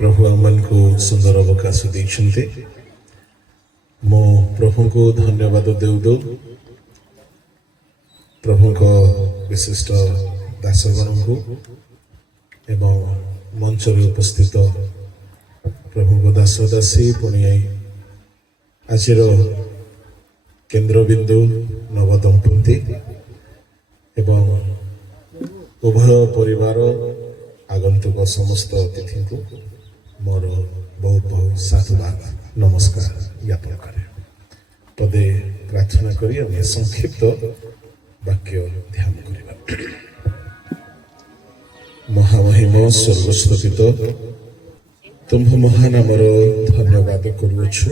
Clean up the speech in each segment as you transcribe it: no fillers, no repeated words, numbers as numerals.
प्रभु आमन को सुंदर अवकाश देते मो प्रभु को धन्यवाद देउ दो प्रभु को विशिष्ट दासगण को एवं मंच रे उपस्थित प्रभु को दास दासी पुणी आज केन्द्रबिंदु नवदंपति एवं उभय परिवार आगंतुक समस्त अतिथि को मोर बहुत बहुत साधुवाद नमस्कार ज्ञापन करे पदे प्रार्थना करी आम संक्षिप्त वाक्य ध्यान करवा। महामहिम स्वर्गस्थित तुम्ह महानामर धन्यवाद करुछु।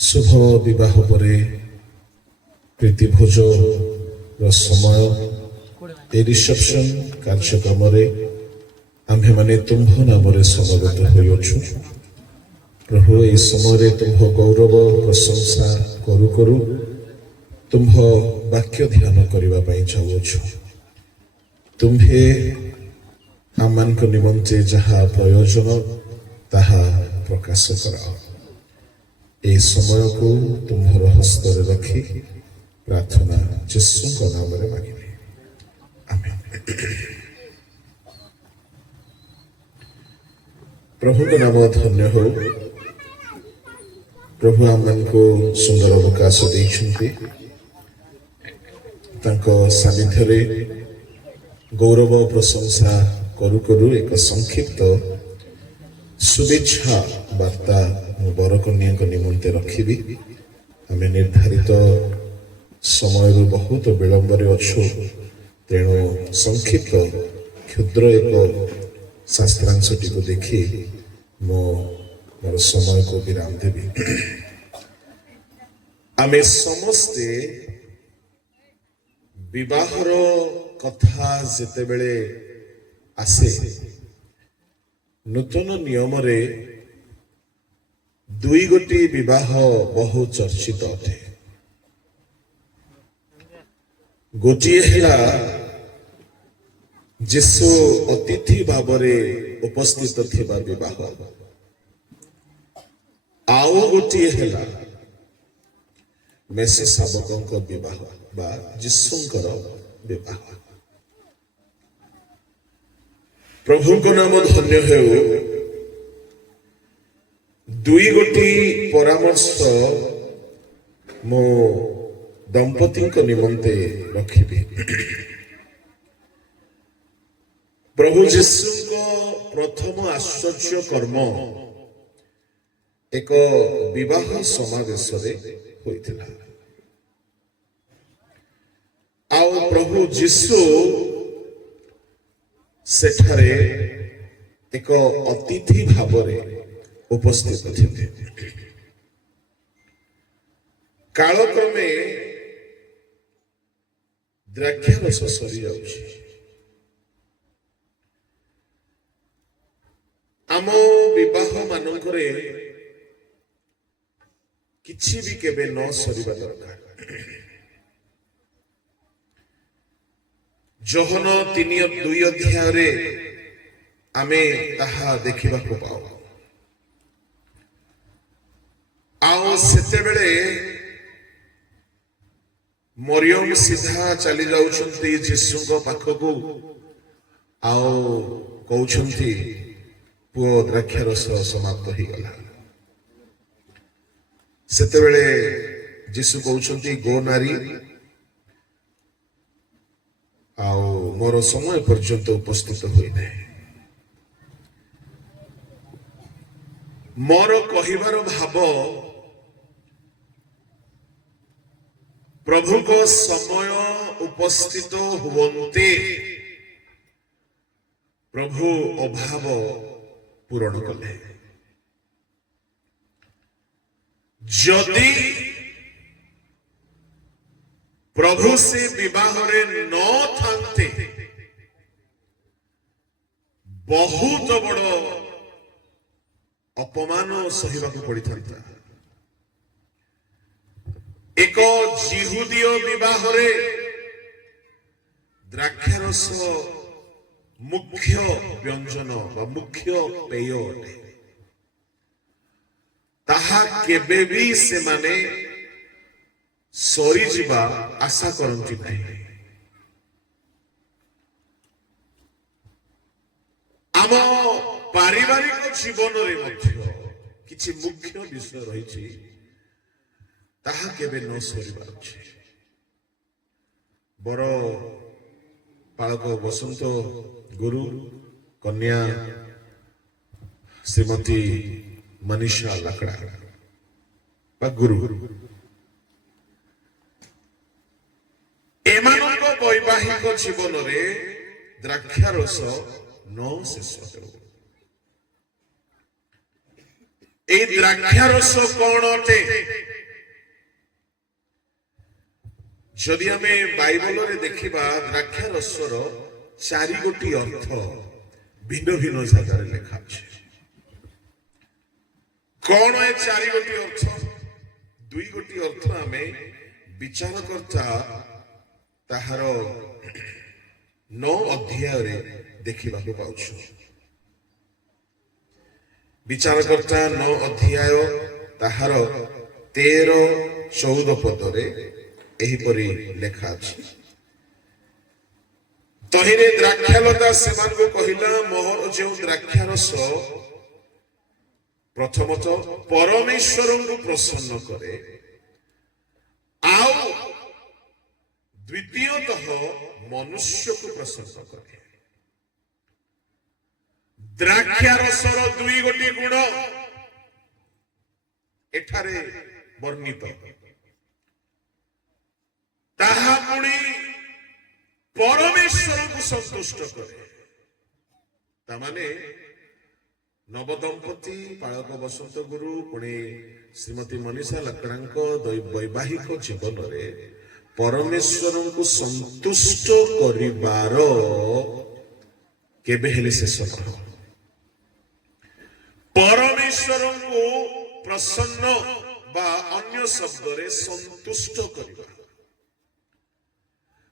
शुभ विवाह परे प्रीतिभोज समय ए रिसेप्शन कार्यक्रम आम्भे माने तुम्ह नाम समवेत होइछु। प्रभु ए समय तुम्ह गौरव प्रशंसा करू करू तुम्ह वाक्य ध्यान करबा पई चाहूछु। तुम्हे आमान को निमंते जहा प्रयोजन ताहा प्रकाश करा। ए समय को तुम्हार हस्त रखी प्रार्थना यीशु को नाम रे मांगिले आमेन। प्रभु का नाम धन्य हो। प्रभु आमन को सुंदर अवकाश देइछन्ति तांको सानिध्य रे गौरव प्रशंसा करू करू एक संक्षिप्त शुभेच्छा वार्ता बरकन्या निमंते रखी आम निर्धारित समय बहुत विलंब अच्छु तेणु संक्षिप्त क्षुद्र एक शास्त्रांशटी को देखी मोर समय को विराम देवी। आम समस्ते विवाहर कथा जेते बेले आसे नूतन नियम रे दुई गोटी विवाह बहु चर्चित अटे। गोटे है जीशु अतिथि भाव उपस्थित थिबा विवाह आउ गोटे है मेसी शावकों विवाह बा जीशुंकर विवाह। प्रभु को नाम धन्य हो। दुई गोटी परामर्श मो दंपति को निमंते रखी। प्रभु जीशु को प्रथम आश्चर्य कर्म एक विवाह समावेश होइथिला। आउ प्रभु जीशु सेठारे एक अतिथि भाव उपस्थित थे। कालक्रमे द्राक्षारस सरी जाउछि। आम विवाह मानकरे किछि भी केबे न सरीबा दरकार। जोहन 3:2 अध्याय आमे ताहा देखिबा को पाओ। आओ सेतेबेले मरियम सीधा चली जाउछंती जीशुको पाखकू। आओ कहउछंती पुओ द्राक्षारस समाप्त हो गला। सेतेबेले जीशु कहउछंती गो नारी आओ मोर समय पर्यंत उपस्थित होई नै। मोर कहिबार भाव प्रभु को समय उपस्थित हुवन्ते प्रभु अभाव पूरण कले। जदि प्रभु से विवाह न थांते बहुत बड़ अपमान सहिबाकु पड़ी था। एक जिहुदीय विवाह द्राक्षारस मुख्य व्यंजन बा मुख्य पेय अटे ताहा केबे भी से माने सरी जिबा आशा करंती नहीं आम पारिवारिक जीवन रे मध्य किछि मुख्य विषय रही ताहा केबे न सरिबार अछि बर पालक बसंत गुरु कन्या श्रीमती मनीषा लकड़ा बा गुरु एमानक वैवाहिक जीवन रे द्राक्षारस न शेष हो ए द्राक्षारस कौन अटे जदि आमे बाइबल रे देखिबा द्राक्षारसर चारि गोटी अर्थ भिन्न भिन्न जगह लिखा अछि कौन ए चारि गोटी अर्थ दुई गोटी अर्थ आमे विचार करता ताहार 9 अध्याय रे देखिबा को पाउछु विचार करता 9 अध्याय ताहार 13-14 पद रे एही परि लेखा अछि तहिरे द्राक्षालता सेमान को कहिला मोहर जो द्राक्षारस प्रथमतः परमेश्वर को प्रसन्न करे आउ द्वितीयतः मनुष्य को प्रसन्न करे द्राक्षारसर दुई गोटी गुण एठारे वर्णित ताहा पुणी परमेश्वर को संतुष्ट करे तामाने नवदंपति पालक बसंत गुरु पुणे श्रीमती मनीषा लकड़ांको वैवाहिक जीवन रे परमेश्वर को संतुष्ट करिबार केबे हेले शेष न परमेश्वर को प्रसन्न बा अन्य शब्द रे संतुष्ट करिबा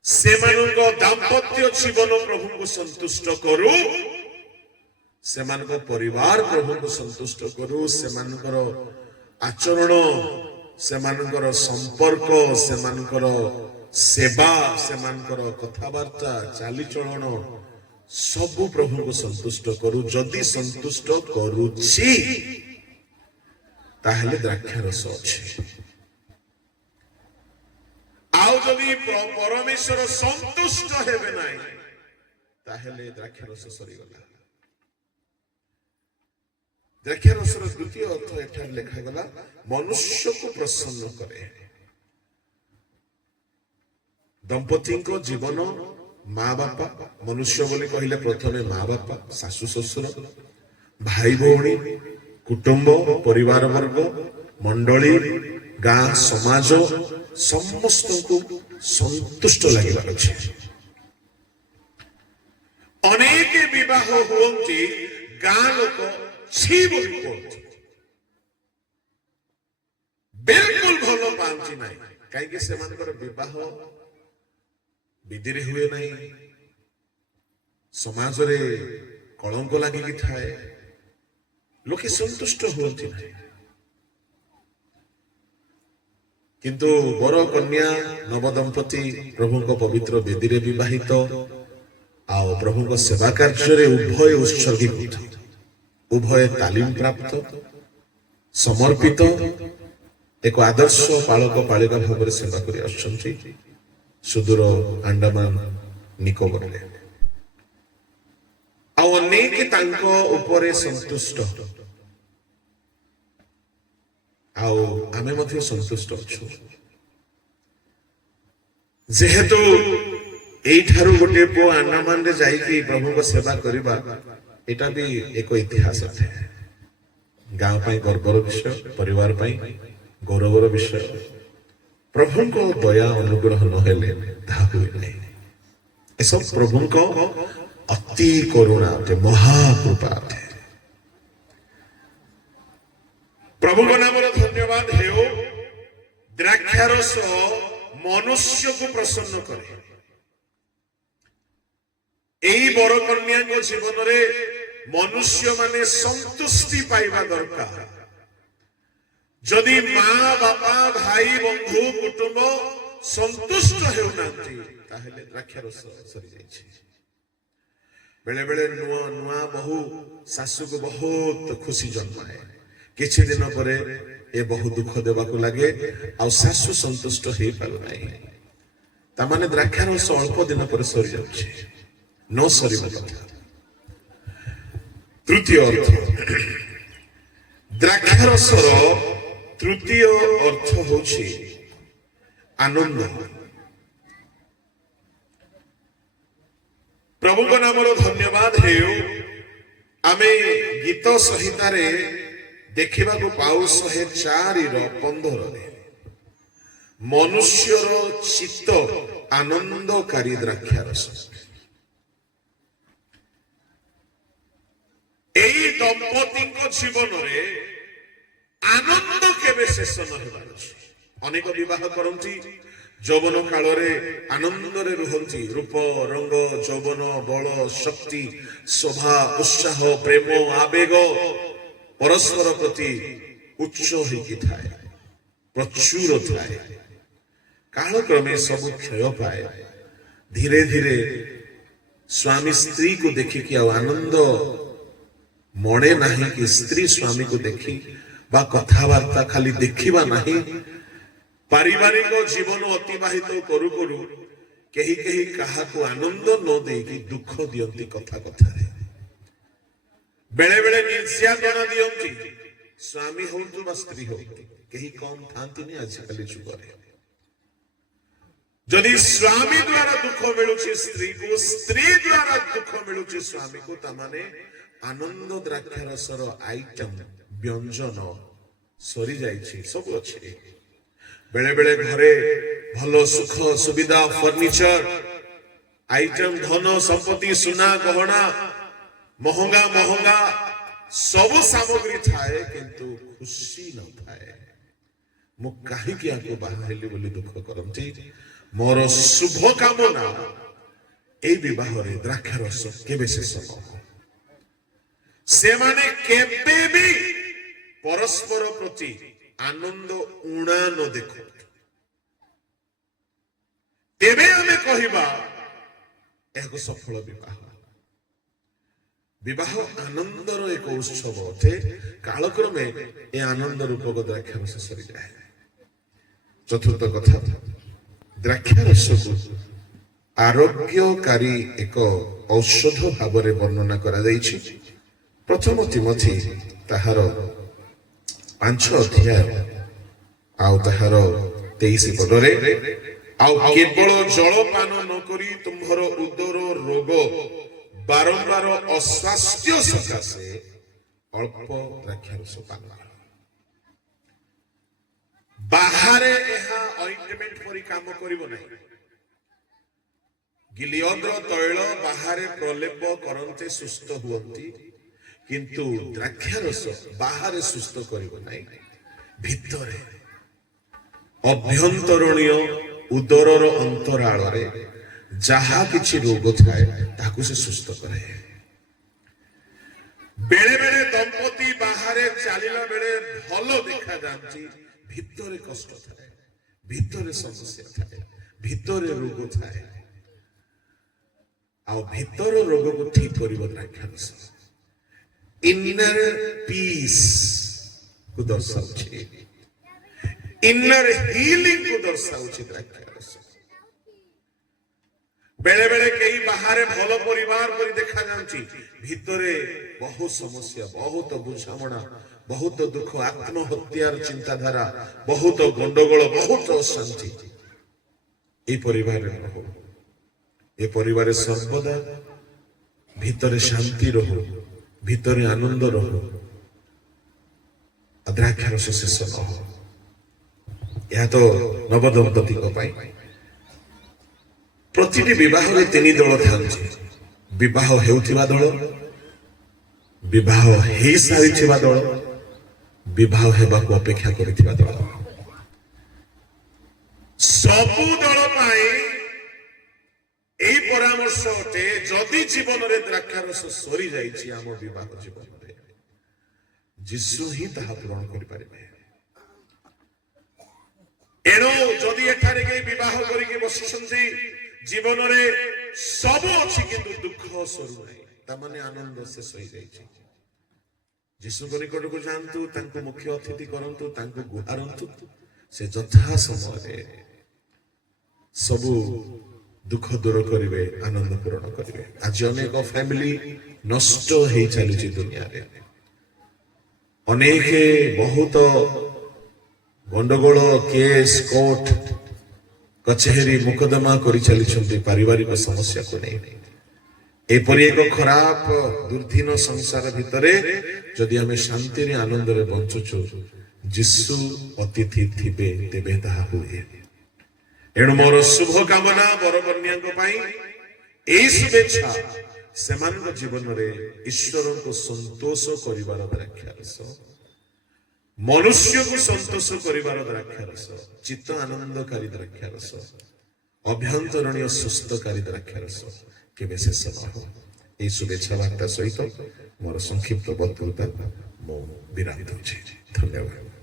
सेमानक दाम्पत्य जीवन प्रभु को संतुष्ट करू सेमानक परिवार प्रभु को संतुष्ट करू सेमानकर आचरण सेमानकर संपर्क सेमानकर सेवा सेमानकर कथावार्ता चालीचलन सबु प्रभु को संतुष्ट करू जदि संतुष्ट करूछि ताहले द्राक्षारस अछि आउ जदि परमेश्वर संतुष्ट हेबे नाही ताहले द्राक्षारस सरीगला द्राक्षारसर द्वितीय अर्थ एठार लेखा गला मनुष्य को प्रसन्न करे दंपति को जीवन माँ बापा मनुष्य बोली कहले प्रथमे माँ बापा सासु ससुर भाई भौणी कुटुंब परिवार वर्ग मंडली गाँ समाज समस्त को संतुष्ट लगे अनेक विवाह हुअंती गाँ लोक छी बोली कहते बिल्कुल भल पाती ना कहीं से विवाह विधि रे हुए नहीं समाज रे कलंक लगी थाए लोके संतुष्ट हुअंती नहीं किंतु बर कन्या नवदंपति प्रभु को पवित्र विधि रे विवाहित आओ प्रभु को सेवा कार्य रे उभय उत्सर्गित उभय तालीम प्राप्त समर्पित एक आदर्श पालक पालिका भाव में सेवा कर आछंती सुदूर अंडमान निकोबर रे अनेक तांको उपरे संतुष्ट आओ आमे मध्य संतुष्ट अच्छु जेहेतु एठारु गोटे पो अंडमान रे जाइकी प्रभु को सेवा करिबा एटा भी एक इतिहास है गांव पाई गर्वर विषय परिवार पाई गौरवर विषय प्रभु को दया अनुग्रह नहेले ता हुए नहीं ए सब प्रभु को अति करुणा थे महाकृपा थे प्रभु को नाम धन्यवाद हेओ द्राक्षारस मनुष्य को प्रसन्न करे এই বড় কন্যাଙ୍କ ଜୀବନରେ ମନୁଷ୍ୟମାନେ ସନ୍ତୁଷ୍ଟି ପାଇବା ଦରକାର। ଯଦି ମା ବାପା ଭାଇ ବନ୍ଧୁ କୁଟୁମ୍ବ ସନ୍ତୁଷ୍ଟ ହେଉନାହାନ୍ତି ତାହେଲେ ଦ୍ରାକ୍ଷାରସ ସରିଯାଇଛି। ବେଳେ ବେଳେ ନୂଆ ନୂଆ ବହୁ ଶାଶୁକୁ ବହୁତ ଖୁସି ଜନ୍ମାଏ, କିଛି ଦିନ ପରେ ଏ ବହୁ ଦୁଃଖ ଦେବାକୁ ଲାଗେ ଆଉ ଶାଶୁ ସନ୍ତୁଷ୍ଟ ହେଇପାରୁନାହିଁ। ତାମାନେ ଦ୍ରାକ୍ଷାରସ ଅଳ୍ପ ଦିନ ପରେ ସରିଯାଉଛି, ନ ସରିବା କଥା। ତୃତୀୟ ଅର୍ଥ, ଦ୍ରାକ୍ଷାରସର ତୃତୀୟ ଅର୍ଥ ହେଉଛି ଆନନ୍ଦ। ପ୍ରଭୁଙ୍କ ନାମର ଧନ୍ୟବାଦ ହେଉ। ଆମେ ଗୀତ ସଂହିତାରେ ଦେଖିବାକୁ ପାଉ 104:15 ମନୁଷ୍ୟର ଚିତ୍ତ ଆନନ୍ଦକାରୀ ଦ୍ରାକ୍ଷାରସ। ଏହି ଦମ୍ପତିଙ୍କ ଜୀବନରେ ଆନନ୍ଦ କେବେ ଶେଷ ନ ହେବାର ଅଛି। ଅନେକ ବିବାହ କରନ୍ତି, ଯୌବନ କାଳରେ ଆନନ୍ଦରେ ରୁହନ୍ତି। ରୂପ ରଙ୍ଗ ଯୌବନ ବଳ ଶକ୍ତି ଶୋଭା ଉତ୍ସାହ ପ୍ରେମ ଆବେଗ ପରସ୍ପର ପ୍ରତି ଉଚ୍ଚ ହେଇକି ଥାଏ, ପ୍ରଚୁର ଥାଏ। କାଳକ୍ରମେ ସବୁ କ୍ଷୟ ପାଏ। ଧୀରେ ଧୀରେ ସ୍ୱାମୀ ସ୍ତ୍ରୀକୁ ଦେଖିକି ଆଉ ଆନନ୍ଦ ମଣେ ନାହିଁ କି ସ୍ତ୍ରୀ ସ୍ୱାମୀକୁ ଦେଖି ବା କଥାବାର୍ତ୍ତା ଖାଲି ଦେଖିବା ନାହିଁ। ପାରିବାରିକ ଜୀବନ ଅତିବାହିତ କରୁ କରୁ କେହି କେହି କାହାକୁ ଆନନ୍ଦ ନ ଦେଇକି ଦୁଃଖ ଦିଅନ୍ତି କଥା କଥାରେ। ବେଳେ ବେଳେ ନିର୍ଯାତନା ଦିଅନ୍ତି, ସ୍ୱାମୀ ହୁଅନ୍ତୁ ବା ସ୍ତ୍ରୀ ହୁଅନ୍ତୁ, କେହି କମ ଥାନ୍ତିନି ଆଜିକାଲି ଯୁଗରେ। ଯଦି ସ୍ୱାମୀ ଦ୍ୱାରା ଦୁଃଖ ମିଳୁଛି ସ୍ତ୍ରୀକୁ, ସ୍ତ୍ରୀ ଦ୍ୱାରା ଦୁଃଖ ମିଳୁଛି ସ୍ୱାମୀକୁ, ତାମାନେ ଆନନ୍ଦ ଦ୍ରାକ୍ଷାରସର ଆଇଟମ ବ୍ୟଞ୍ଜନ ସରିଯାଇଛି। ସବୁ ଅଛି। ବେଳେ ବେଳେ ଘରେ ଭଲ ସୁଖ ସୁବିଧା ଫର୍ଣ୍ଣିଚର ଆଇଟମ ଧନ ସମ୍ପତ୍ତି ସୁନା ଗହଣା ମହଙ୍ଗା ମହଙ୍ଗା ସବୁ ସାମଗ୍ରୀ ଥାଏ, କିନ୍ତୁ ଖୁସି ନଥାଏ। ମୁଁ କାହିଁକି ଆକୁ ବାହା ହେଲି ବୋଲି ଦୁଃଖ କରନ୍ତି। ମୋର ଶୁଭ କାମନା এই ବିବାହରେ ଦ୍ରାକ୍ଷାରସ କେବେ ଶେଷ ନ ହେବ। ସେମାନେ କେବେ ବି ପରସ୍ପର ପ୍ରତି ଆନନ୍ଦ ଉଣା ନ ଦେଖନ୍ତୁ, ତେବେ ଆମେ କହିବା ଏହାକୁ ସଫଳ ବିବାହ। ବିବାହ ଆନନ୍ଦର ଏକ ଉତ୍ସବ ଅଟେ। କାଳକ୍ରମେ ଏ ଆନନ୍ଦ ରୂପକ ଦ୍ରାକ୍ଷାରସ ସରିଯାଏ। ଚତୁର୍ଥ କଥା, ଦ୍ରାକ୍ଷାରସକୁ ଆରୋଗ୍ୟକାରୀ ଏକ ଔଷଧ ଭାବରେ ବର୍ଣ୍ଣନା କରାଯାଇଛି। ପ୍ରଥମ ତିମୋଥୀ ତାହାର 5 ଅଧ୍ୟାୟ ଆଉ ତାହାର 23 ପଦରେ, ଆଉ କେବଳ ଜଳପାନ ନ କରି ତୁମ୍ଭର ଉଦର ରୋଗ ବାରମ୍ବାର ଅସ୍ୱାସ୍ଥ୍ୟ ସକାଶେ ଅଳ୍ପ ଦ୍ରାକ୍ଷାରସ ପାନ କର। ବାହାରେ ଏହା ଅଏଣ୍ଟମେଣ୍ଟ ପରି କାମ କରିବ ନାହିଁ। ଗିଲିୟଦର ତୈଳ ବାହାରେ ପ୍ରଲେପ କରନ୍ତେ ସୁସ୍ଥ ହୁଅନ୍ତି, କିନ୍ତୁ ଦ୍ରାକ୍ଷାରସ ବାହାରେ ସୁସ୍ଥ କରିବ ନାହିଁ, ଭିତରେ ଅଭ୍ୟନ୍ତରୀଣ ଉଦରର ଅନ୍ତରାଳରେ ଯାହା କିଛି ରୋଗ ଥାଏ ତାକୁ ସେ ସୁସ୍ଥ କରେ। ବେଳେ ବେଳେ ଦମ୍ପତି ବାହାରେ ଚାଲିଲା ବେଳେ ଭଲ ଦେଖାଯାନ୍ତି, ଭିତରେ କଷ୍ଟ ଥାଏ, ଭିତରେ ସମସ୍ୟା ଥାଏ, ଭିତରେ ରୋଗ ଥାଏ। ଆଉ ଭିତର ରୋଗକୁ ଠିକ କରିବ ଦ୍ରାକ୍ଷାରସ। ଇନର ପିସ୍ କୁ ଦର୍ଶାଉଛି, ଇନର ହିଲିଂ କୁ ଦର୍ଶାଉଛି ଦ୍ରାକ୍ଷାରସ। ବେଳେ ବେଳେ କେହି ବାହାରେ ଭଲ ପରିବାର ପରି ଦେଖାଯାନ୍ତି, ଭିତରେ ବହୁ ସମସ୍ୟା, ବହୁତ ବୁଝାମଣା, ବହୁତ ଦୁଃଖ, ଆତ୍ମହତ୍ୟାର ଚିନ୍ତାଧାରା, ବହୁତ ଗଣ୍ଡଗୋଳ, ବହୁତ ଅଶାନ୍ତି। এই ପରିବାରରେ ରହୁ, ଏ ପରିବାରରେ ସର୍ବଦା ଭିତରେ ଶାନ୍ତି ରହୁ, ଭିତରେ ଆନନ୍ଦ ରହୁ, ଦ୍ରାକ୍ଷାରସ ଶେଷ ନ ହଉ। ଏହା ତ ନବଦମ୍ପତିଙ୍କ ପାଇଁ। ପ୍ରତିଟି ବିବାହରେ 3 ଦଳ ଥାନ୍ତି। ବିବାହ ହେଉଥିବା ଦଳ, ବିବାହ ହେଇସାରିଥିବା ଦଳ, ବିବାହ ହେବାକୁ ଅପେକ୍ଷା କରିଥିବା ଦଳ। ସବୁ ଦଳ ପାଇଁ এই পরামর্শ অটে যদি জীবନରେ দ্রাক্ষারস সরি যাইছি আম বিবাহ জীবନରେ যিশু ହିଁ ତାହା ପୂରଣ କରିପାରିବେ। ଏଣୁ ଯଦି ଏଠାରେ କେହି ବିବାହ କରିକି ବସିଛନ୍ତି ଜୀବନରେ ସବୁ ଅଛି କିନ୍ତୁ ଦୁଃଖ ସରୁନାହିଁ ତାମାନେ ଆନନ୍ଦ ଶେଷ ହେଇଯାଇଛି। ଯୀଶୁଙ୍କ ନିକଟକୁ ଯାଆନ୍ତୁ, ତାଙ୍କୁ ମୁଖ୍ୟ ଅତିଥି କରନ୍ତୁ, ତାଙ୍କୁ ଗୁହାରନ୍ତୁ, ସେ ଯଥା ସମୟରେ ସବୁ ଦୁଃଖ ଦୂର କରିବେ, ଆନନ୍ଦ ପୂରଣ କରିବେ। ଆଜି ଅନେକ ଫ୍ୟାମିଲି ନଷ୍ଟ ହେଇ ଚାଲିଛି ଦୁନିଆରେ। ଅନେକ ବହୁତ ଗଣ୍ଡଗୋଳ କେସ୍ କୋର୍ଟ କଚେରୀ ମୁକଦମା କରି ଚାଲିଛନ୍ତି ପାରିବାରିକ ସମସ୍ୟାକୁ ନେଇ। ଏପରି ଏକ ଖରାପ ଦୁର୍ଦ୍ଦିନ ସଂସାର ଭିତରେ ଯଦି ଆମେ ଶାନ୍ତିରେ ଆନନ୍ଦରେ ବଞ୍ଚୁଛୁ, ଯୀଶୁ ଅତିଥି ଥିବେ ତେବେ ତାହା ହୁଏ। ଏଣୁ ମୋର ଶୁଭ କାମନା ବରକନ୍ୟାଙ୍କ ପାଇଁ, ଏଇ ଶୁଭେଚ୍ଛା ସେମାନଙ୍କ ଜୀବନରେ ଈଶ୍ୱରଙ୍କୁ ସନ୍ତୋଷ କରିବାର ଦ୍ରାକ୍ଷାରସ, ମନୁଷ୍ୟକୁ ସନ୍ତୋଷ କରିବାର ଦ୍ରାକ୍ଷାରସ, ଚିତ୍ତ ଆନନ୍ଦକାରୀ ଦ୍ରାକ୍ଷାରସ, ଅଭ୍ୟନ୍ତରୀଣ ସୁସ୍ଥକାରୀ ଦ୍ରାକ୍ଷାରସ କେବେ ଶେଷ ନ ହଉ। এই শুভেচ্ছা বার্তা সহিত মোর সংক্ষিপ্ত বক্তব্য ମୁଁ ବିରାମ ଦେଉଛି। ଧନ୍ୟବାଦ।